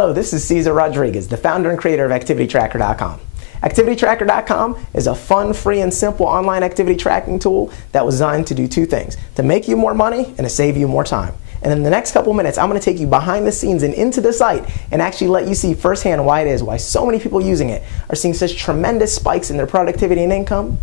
Hello, this is Cesar Rodriguez, the founder and creator of ActivityTracker.com. ActivityTracker.com is a fun, free, and simple online activity tracking tool that was designed to do two things: to make you more money and to save you more time. And in the next couple minutes, I'm going to take you behind the scenes and into the site and actually let you see firsthand why so many people using it are seeing such tremendous spikes in their productivity and income,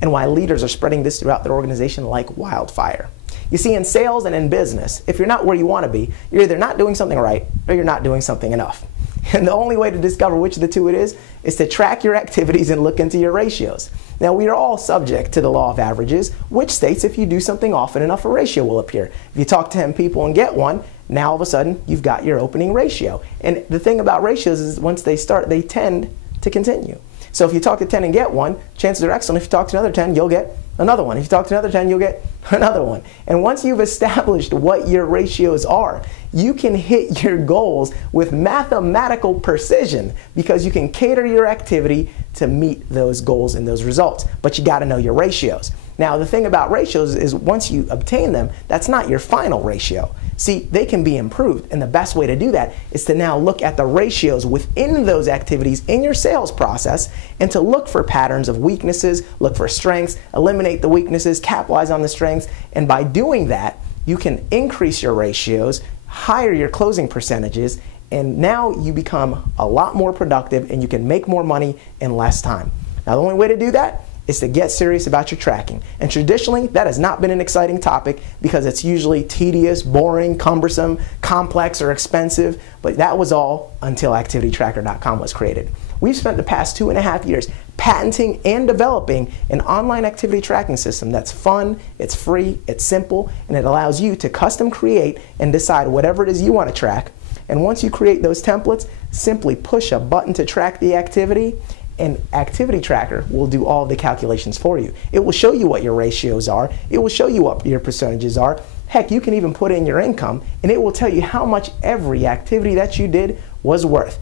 and why leaders are spreading this throughout their organization like wildfire. You see, in sales and in business, if you're not where you want to be, you're either not doing something right or you're not doing something enough. And the only way to discover which of the two it is to track your activities and look into your ratios. Now, we are all subject to the law of averages, which states if you do something often enough, a ratio will appear. If you talk to 10 people and get one, now all of a sudden you've got your opening ratio. And the thing about ratios is once they start, they tend to continue. So if you talk to 10 and get one, chances are excellent if you talk to another 10, you'll get another one. If you talk to another 10, you'll get another one. And once you've established what your ratios are, you can hit your goals with mathematical precision because you can cater your activity to meet those goals and those results. But you got to know your ratios. Now, the thing about ratios is once you obtain them, that's not your final ratio. See, they can be improved, and the best way to do that is to now look at the ratios within those activities in your sales process and to look for patterns of weaknesses, look for strengths, eliminate the weaknesses, capitalize on the strengths, and by doing that, you can increase your ratios, higher your closing percentages, and now you become a lot more productive and you can make more money in less time. Now, the only way to do that is to get serious about your tracking. And traditionally, that has not been an exciting topic because it's usually tedious, boring, cumbersome, complex, or expensive, but that was all until ActivityTracker.com was created. We've spent the past 2.5 years patenting and developing an online activity tracking system that's fun, it's free, it's simple, and it allows you to custom create and decide whatever it is you want to track. And once you create those templates, simply push a button to track the activity, and Activity Tracker will do all the calculations for you. It will show you what your ratios are. It will show you what your percentages are. Heck, you can even put in your income, and it will tell you how much every activity that you did was worth,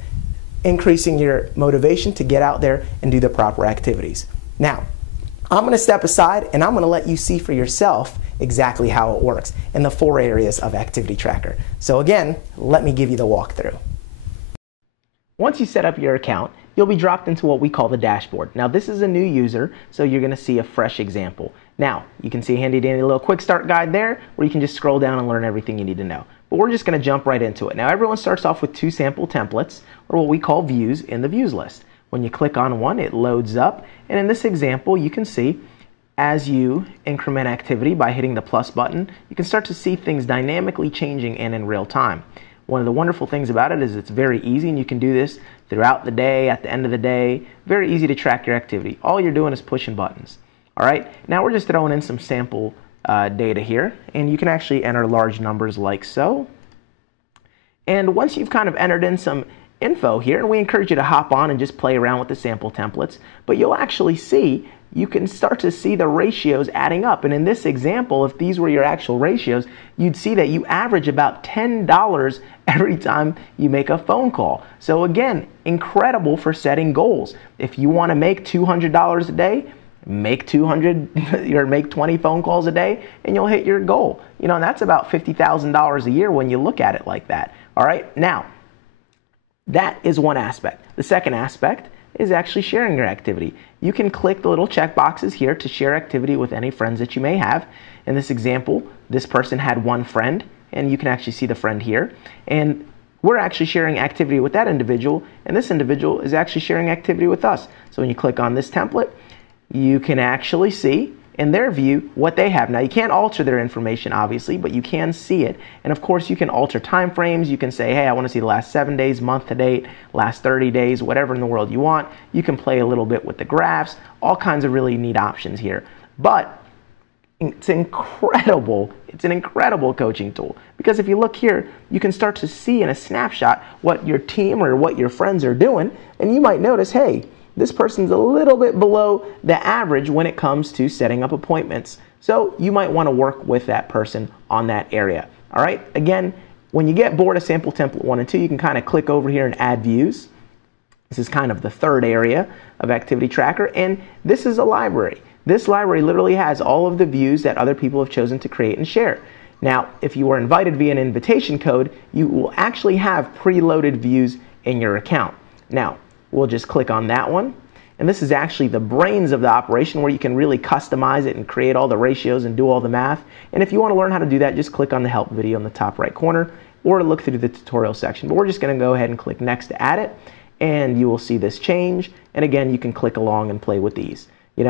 increasing your motivation to get out there and do the proper activities. Now, I'm going to step aside, and I'm going to let you see for yourself exactly how it works in the 4 areas of Activity Tracker. So again, let me give you the walkthrough. Once you set up your account, you'll be dropped into what we call the dashboard. Now, this is a new user, so you're going to see a fresh example. Now, you can see a handy-dandy little quick start guide there where you can just scroll down and learn everything you need to know. But we're just going to jump right into it. Now, everyone starts off with 2 sample templates, or what we call views in the views list. When you click on one, it loads up, and in this example, you can see as you increment activity by hitting the plus button, you can start to see things dynamically changing and in real time. One of the wonderful things about it is it's very easy, and you can do this throughout the day, at the end of the day. Very easy to track your activity. All you're doing is pushing buttons. All right, now we're just throwing in some sample data here, and you can actually enter large numbers like so. And once you've kind of entered in some info here, and we encourage you to hop on and just play around with the sample templates, but you'll actually see you can start to see the ratios adding up. And in this example, if these were your actual ratios, you'd see that you average about $10 every time you make a phone call. So again, incredible for setting goals. If you want to make $200 a day, make 200 or make 20 phone calls a day and you'll hit your goal. You know, and that's about $50,000 a year when you look at it like that. All right, now that is one aspect. The second aspect is actually sharing your activity. You can click the little check boxes here to share activity with any friends that you may have. In this example, this person had 1 friend, and you can actually see the friend here. And we're actually sharing activity with that individual, and this individual is actually sharing activity with us. So when you click on this template, you can actually see in their view what they have. Now, you can't alter their information, obviously, but you can see it. And of course, you can alter time frames. You can say, hey, I want to see the last 7 days, month to date, last 30 days, whatever in the world you want. You can play a little bit with the graphs, all kinds of really neat options here. But it's incredible. It's an incredible coaching tool because if you look here, you can start to see in a snapshot what your team or what your friends are doing, and you might notice, hey, this person's a little bit below the average when it comes to setting up appointments. So you might want to work with that person on that area. All right, again, when you get bored of sample template 1 and 2, you can kind of click over here and add views. This is kind of the 3rd area of Activity Tracker, and this is a library. This library literally has all of the views that other people have chosen to create and share. Now, if you were invited via an invitation code, you will actually have preloaded views in your account. Now, we'll just click on that one. And this is actually the brains of the operation where you can really customize it and create all the ratios and do all the math. And if you want to learn how to do that, just click on the help video in the top right corner or look through the tutorial section. But we're just going to go ahead and click next to add it, and you will see this change. And again, you can click along and play with these.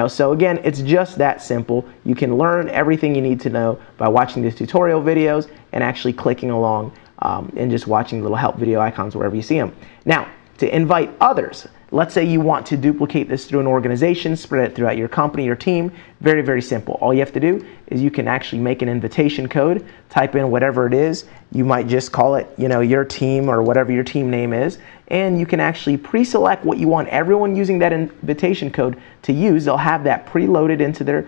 So again, it's just that simple. You can learn everything you need to know by watching the tutorial videos and actually clicking along and just watching little help video icons wherever you see them. Now, to invite others, let's say you want to duplicate this through an organization, spread it throughout your company or team. Very, very simple. All you have to do is you can actually make an invitation code, type in whatever it is. You might just call it, your team or whatever your team name is, and you can actually pre-select what you want everyone using that invitation code to use. They'll have that preloaded into their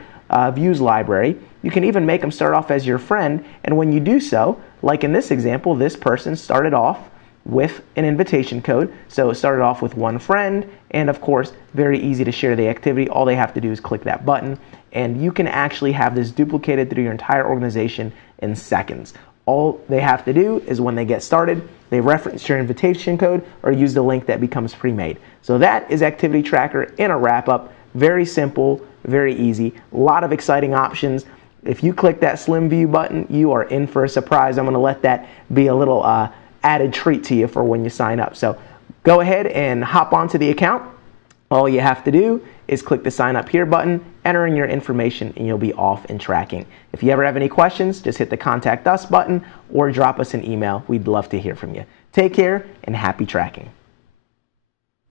views library. You can even make them start off as your friend, and when you do so, like in this example, this person started off with an invitation code. So it started off with one friend, and of course, very easy to share the activity. All they have to do is click that button, and you can actually have this duplicated through your entire organization in seconds. All they have to do is when they get started, they reference your invitation code or use the link that becomes pre-made. So that is Activity Tracker in a wrap-up. Very simple, very easy, a lot of exciting options. If you click that slim view button, you are in for a surprise. I'm going to let that be a little added treat to you for when you sign up. So go ahead and hop onto the account. All you have to do is click the sign up here button, enter in your information, and you'll be off and tracking. If you ever have any questions, just hit the contact us button or drop us an email. We'd love to hear from you. Take care and happy tracking.